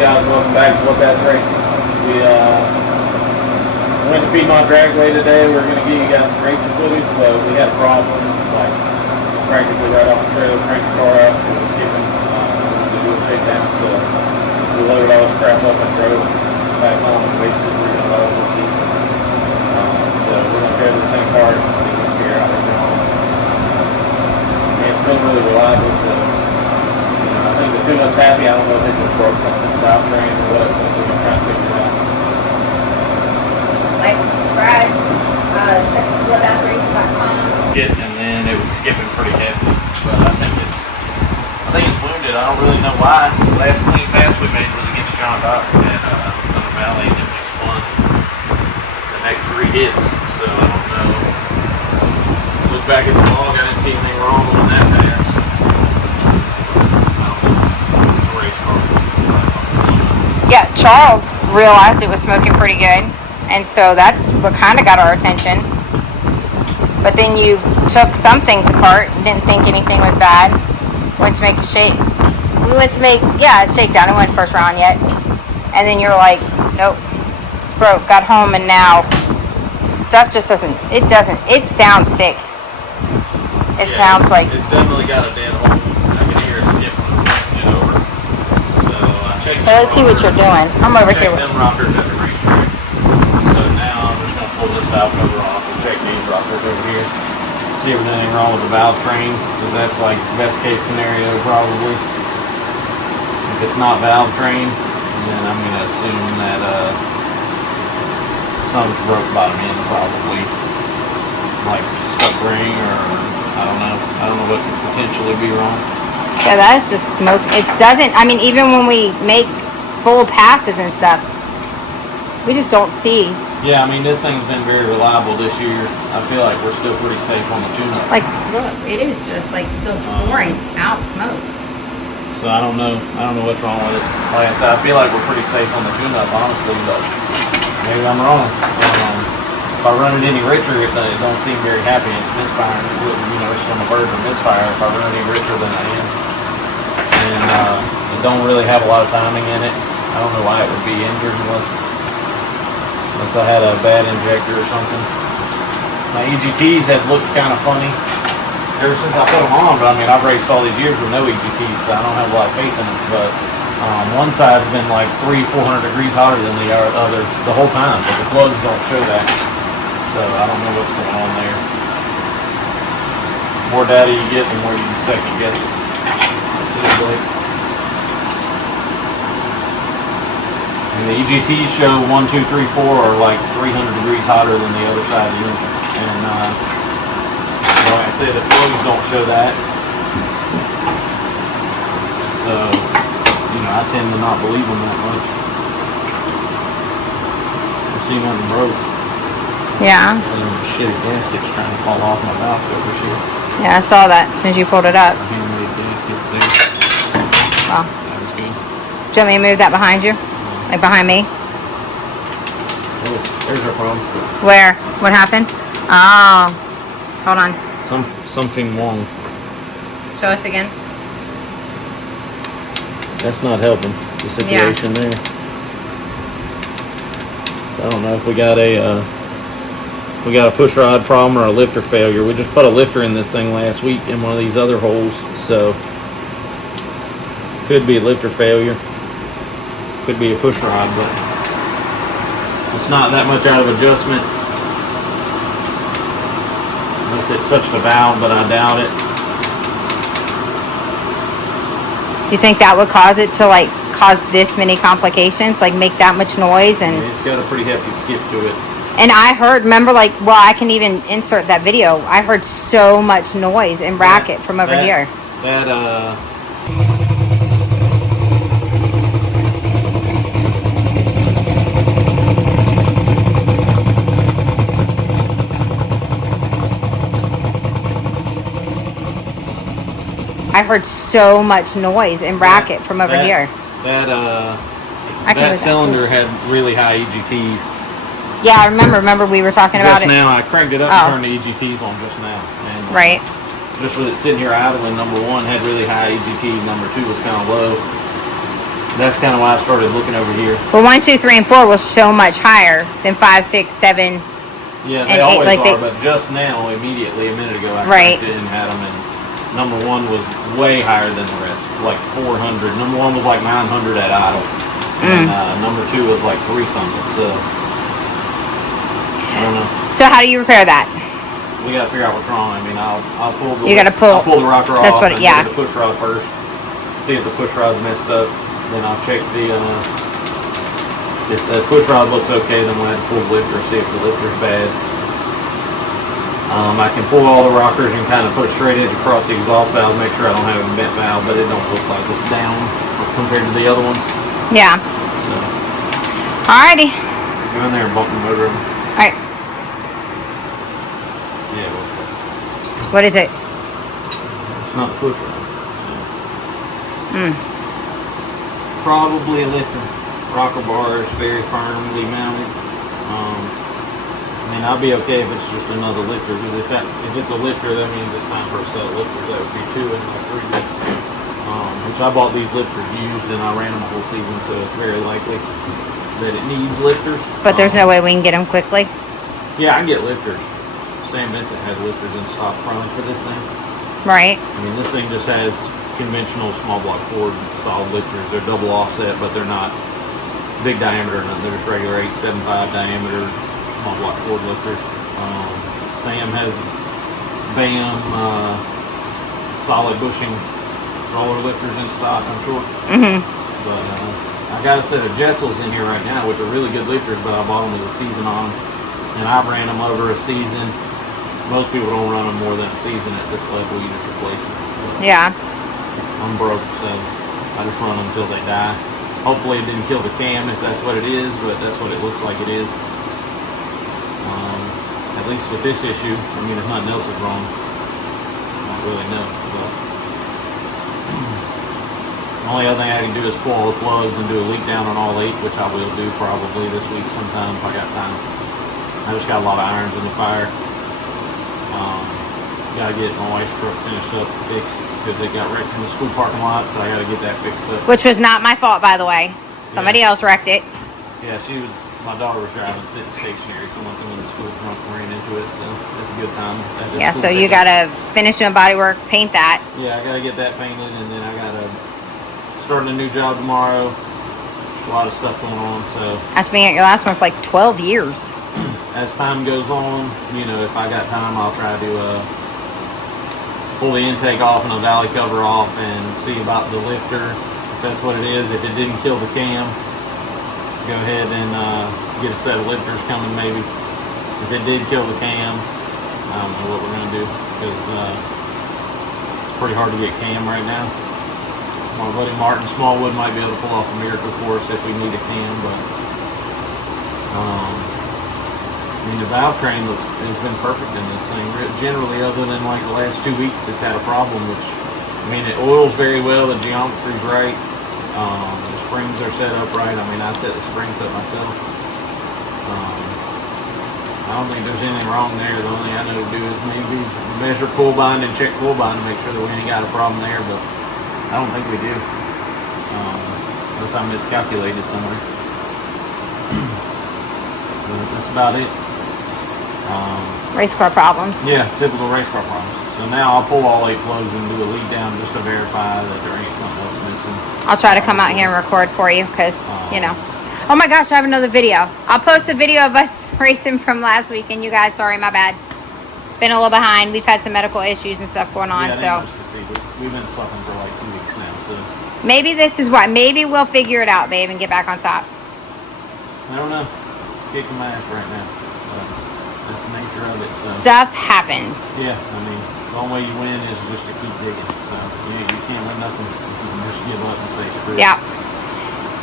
Guys, welcome back to What That's Racing. We went to Piedmont Dragway today. We're going to give you guys some racing footage, but we had a problem, like practically right off the trailer, cranked the car up, it was skipping, to do a shakedown, so we loaded all this crap up and drove back home and wasted $300 so we're going to go to the same part and see what's here out there going. It's been really reliable, so I think the tune-up's happy. I don't know if it just broke something about train or what, but we're going to try to figure it out. Like, subscribe, check whatathracing.com. And then it was skipping pretty heavy, but I think it's wounded. I don't really know why. The last clean pass we made was against John Doctor at Thunder Valley, and then we spun the next 3 hits, so I don't know. Look back at the log, I didn't see anything wrong on that pass. Yeah, Charles realized it was smoking pretty good, and so that's what kind of got our attention. But then you took some things apart and didn't think anything was bad. Went to make a shake. We went to make, a shakedown. It wasn't first round yet. And then you're like, nope, it's broke. Got home, and now stuff just doesn't, it sounds sick. It sounds like. It's definitely got a dead hole. I can hear it skip when it over. So I checked. Let's see what you're doing. I'm over here with them rockers at the racetrack. So now I'm just going to pull this valve cover off and check these rockers over here. See if there's anything wrong with the valve train, because that's like best case scenario probably. If it's not valve train, then I'm going to assume that something's broke bottom end probably. Like stuck ring or I don't know what could potentially be wrong. Yeah, that is just smoke. It doesn't, I mean, even when we make full passes and stuff, we just don't see. Yeah, I mean, this thing's been very reliable this year. I feel like we're still pretty safe on the tune-up. Like, look, it is just like still pouring out smoke. So I don't know what's wrong with it. Like I said, I feel like we're pretty safe on the tune-up, honestly, but maybe I'm wrong. If I run it any richer, it don't seem very happy. It's misfiring. It wouldn't, it's on the verge of misfire if I run it any richer than I am. And it don't really have a lot of timing in it. I don't know why it would be injured unless I had a bad injector or something. My EGTs have looked kind of funny ever since I put them on, but I mean, I've raced all these years with no EGTs, so I don't have a lot of faith in them. But one side's been like 300-400 degrees hotter than the other the whole time, but the plugs don't show that. So I don't know what's going on there. The more data you get, the more you can second guess it. And the EGTs show 1, 2, 3, 4 are like 300 degrees hotter than the other side of the engine. And like I said, the plugs don't show that. So, I tend to not believe them that much. I see nothing broke. Yeah. Shitty gasket's trying to fall off my valve cover here. Yeah, I saw that as soon as you pulled it up. Handmade gaskets there. Well, that was good. Do you want me to move that behind you? Like behind me? Oh, there's our problem. Where? What happened? Oh. Hold on. Something wrong. Show us again. That's not helping the situation there. So I don't know if we got a push rod problem or a lifter failure. We just put a lifter in this thing last week in one of these other holes, so could be a lifter failure, could be a push rod, but it's not that much out of adjustment unless it touched the valve, but I doubt it. You think that would cause it to cause this many complications, like make that much noise? And it's got a pretty hefty skip to it. And I heard, remember, I can even insert that video. I heard so much noise and racket from over here. I heard so much noise and racket from over here. That cylinder had really high EGTs. Yeah, I remember we were talking about it. Just now, I cranked it up and turned the EGTs on just now. And right. Just with it sitting here idling, number one had really high EGT, number two was kind of low. That's kind of why I started looking over here. Well, 1, 2, 3, and 4 will show much higher than 5, 6, 7. Yeah, and they 8, always like are, but just now, immediately, a minute ago, I Right. typed it and had them, and number 1 was way higher than the rest, like 400. Number 1 was like 900 at idle, and number 2 was like 3 something. So I don't know. So how do you repair that? We gotta figure out what's wrong. I mean, I'll pull the I'll pull the rocker that's off what, and yeah. look at the push rod first. See if the push rod's messed up. Then I'll check the if the push rod looks okay, then we'll have to pull the lifter, see if the lifter's bad. I can pull all the rockers and kind of put straight edge across the exhaust valve, make sure I don't have a bent valve, but it don't look like it's down compared to the other ones. Yeah. So Alrighty. go in there and bump the motor over. Alright. Yeah, well, What is it? it's not the push rod. Mm. Probably a lifter. Rocker bar is very firmly mounted. I mean, I'll be okay if it's just another lifter. Because if it's a lifter, that means it's time for a set of lifters. That would be 2 and like 3 weeks. Which I bought these lifters used and I ran them a whole season, so it's very likely that it needs lifters. But there's no way we can get them quickly? Yeah, I can get lifters. Sam Vincent has lifters in stock from for this thing. Right. I mean, this thing just has conventional small block Ford solid lifters. They're double offset, but they're not big diameter. They're just regular 875 diameter small block Ford lifters. Sam has BAM solid bushing roller lifters in stock, I'm sure. But I got a set of Jessels in here right now, which are really good lifters, but I bought them with a season on them, and I've ran them over a season. Most people don't run them more than a season at this level. You just replace them. But Yeah. I'm broke, so I just run them until they die. Hopefully it didn't kill the cam if that's what it is, but that's what it looks like it is. At least with this issue, I mean, if nothing else is wrong, I don't really know. But the only other thing I can do is pull all the plugs and do a leak down on all 8, which I will do probably this week sometime if I got time. I just got a lot of irons in the fire. Gotta get my wife's truck finished up, fixed, because it got wrecked in the school parking lot, so I gotta get that fixed up. Which was not my fault, by the way. Somebody else wrecked it. Yeah, my daughter was driving, sitting stationary, someone came in the school trunk and ran into it, so that's a good time. Yeah, so you gotta finish doing body work, paint that. Yeah, I gotta get that painted, and then I gotta start a new job tomorrow. There's a lot of stuff going on, so After being at your last one for like 12 years. as time goes on, you know, if I got time, I'll try to pull the intake off and the valley cover off and see about the lifter, if that's what it is. If it didn't kill the cam, go ahead and get a set of lifters coming maybe. If it did kill the cam, I don't know what we're going to do, because it's pretty hard to get cam right now. My buddy Martin Smallwood might be able to pull off a miracle for us if we need a cam, but I mean, the valve train has been perfect in this thing. Generally, other than like the last 2 weeks, it's had a problem, which, I mean, it oils very well, the geometry's right, the springs are set up right. I mean, I set the springs up myself. I don't think there's anything wrong there. The only thing I know to do is maybe measure coil bind and check coil bind to make sure that we ain't got a problem there, but I don't think we do. Unless I miscalculated somewhere. But that's about it. Race car problems. Yeah, typical race car problems. So now I'll pull all 8 plugs and do a lead down just to verify that there ain't something else missing. I'll try to come out here and record for you because, you know. Oh my gosh, I have another video. I'll post a video of us racing from last weekend. You guys, sorry, my bad. Been a little behind. We've had some medical issues and stuff going on, yeah, so. We've been suffering for like 2 weeks now, so. Maybe this is what. Maybe we'll figure it out, babe, and get back on top. I don't know. It's kicking my ass right now. That's the nature of it. So. Stuff happens. Yeah, I mean, the only way you win is just to keep digging. So you can't win nothing if you can just give up and say screw it. Yeah.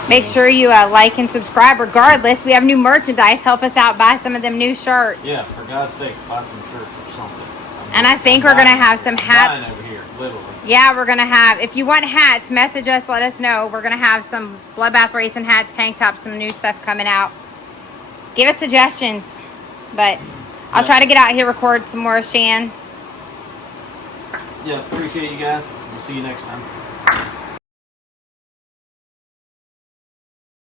Make sure you like and subscribe regardless. We have new merchandise. Help us out. Buy some of them new shirts. Yeah, for God's sakes, buy some shirts or something. And I think we're going to have some hats. Over here, literally. Yeah, we're going to have. If you want hats, message us. Let us know. We're going to have some Bloodbath Racing hats, tank tops, some new stuff coming out. Give us suggestions. But I'll try to get out here, record some more Shan. Yeah, appreciate you guys. We'll see you next time.